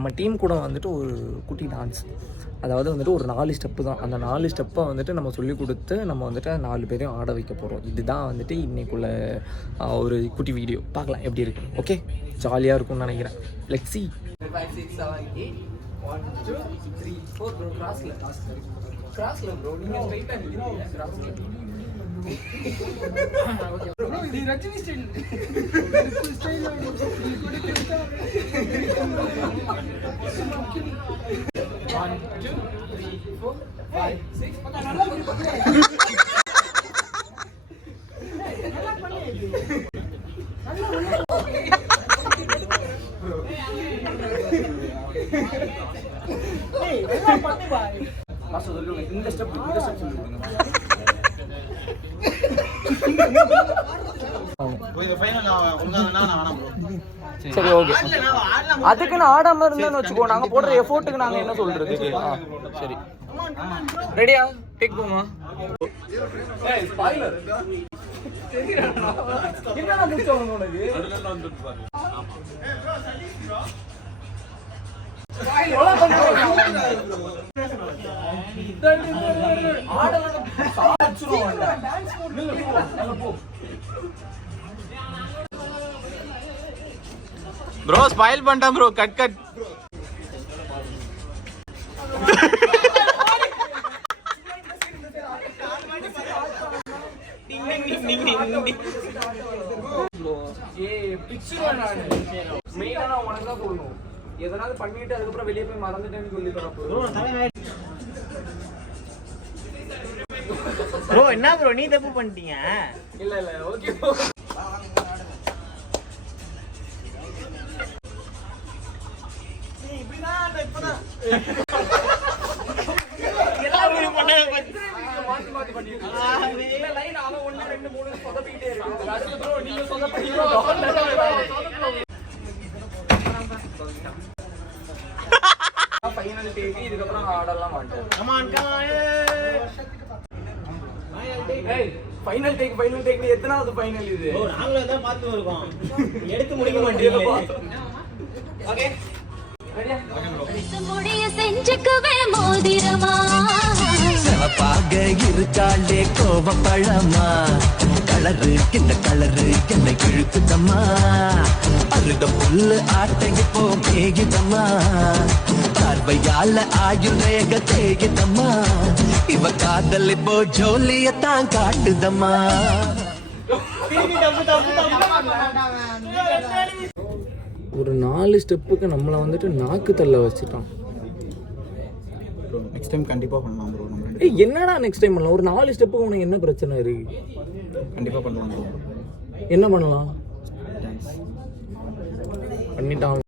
நம்ம டீம் கூட வந்துட்டு ஒரு குட்டி டான்ஸ், அதாவது வந்துட்டு ஒரு 4 ஸ்டெப்பு தான். அந்த 4 ஸ்டெப்பை வந்துட்டு நம்ம சொல்லிக் கொடுத்து நம்ம வந்துட்டு 4 பேரையும் ஆட வைக்க போகிறோம். இதுதான் வந்துட்டு இன்றைக்குள்ள ஒரு குட்டி வீடியோ. பார்க்கலாம் எப்படி இருக்கு. ஓகே, ஜாலியாக இருக்கும்னு நினைக்கிறேன். Let's see. 5 6 7 8 1 2 3 4 ப்ரோ. கிராஸ்ல ப்ரோ, நீங்கள் ஸ்ட்ரைட்டாக நிற்கிறீங்க கிராஸ்ல. ஓகே ப்ரோ, இது Rajini style. Full style One, two, three, four, five, six. இந்த ஸ்டெப் சொல்லுங்க. சரி ஓகே, அதுக்கு நான் ஆடாம இருந்தேன்னு வச்சுக்கோ, நாங்க போடுற எஃபோர்ட்டுக்கு நாங்க என்ன சொல்றது. சரி ரெடியா? டேக் போமா. ஏய் ஸ்பாயிலர் என்னடா முச்சவங்க உனக்கு அதுல வந்து பாரு. ஸ்பாயிலர் ஆடலாம் சாச்சுறோம். டான்ஸ் போ ப்ரோ. ஸ்பாயில் பண்ணிட்டேன் ப்ரோ. கட் எதனாவது பண்ணிட்டு அதுக்கப்புறம் வெளியே போய் மறந்துட்டேன்னு சொல்லி ப்ரோ. என்ன ப்ரோ நீ தப்பு பண்ணிட்டீங்க? இல்ல ஓகே. இதுக்கப்புறம் ஆடலாம் மாட்டேன். ஃபைனல் டேக் எத்தனாவது ஃபைனல் இது? நாங்களும் தான் பார்த்து இருக்கோம். எடுத்து முடிக்க மாட்டீங்க. ஓகே முடிய செஞ்சுக்குவே மோதிரமா. சிவப்பாக இருக்காளே கோவப்பழமா, கலரு இந்த கலரு என்னை இழுக்குதம்மா, அருக புல்லு ஆட்டைக்கு போ மேகிதம்மா, பார்வையால ஆயுள் ரேக தேகிதம்மா, இவ காதல் இப்போ ஜோலியத்தான் காட்டுதம்மா. ஒரு 4 ஸ்டெப்புக்கு நம்மளை வந்துட்டு நாக்கு தள்ள வச்சுட்டான். நெக்ஸ்ட் டைம் கண்டிப்பா பண்ணலாம் ப்ரோ. என்னடா நெக்ஸ்ட் டைம் பண்ணலாம்? ஒரு 4 ஸ்டெப்புக்கு உனக்கு என்ன பிரச்சனை இருக்கு? கண்டிப்பா பண்ணலாம் ப்ரோ. என்ன பண்ணலாம்? பண்ணிட்டான்.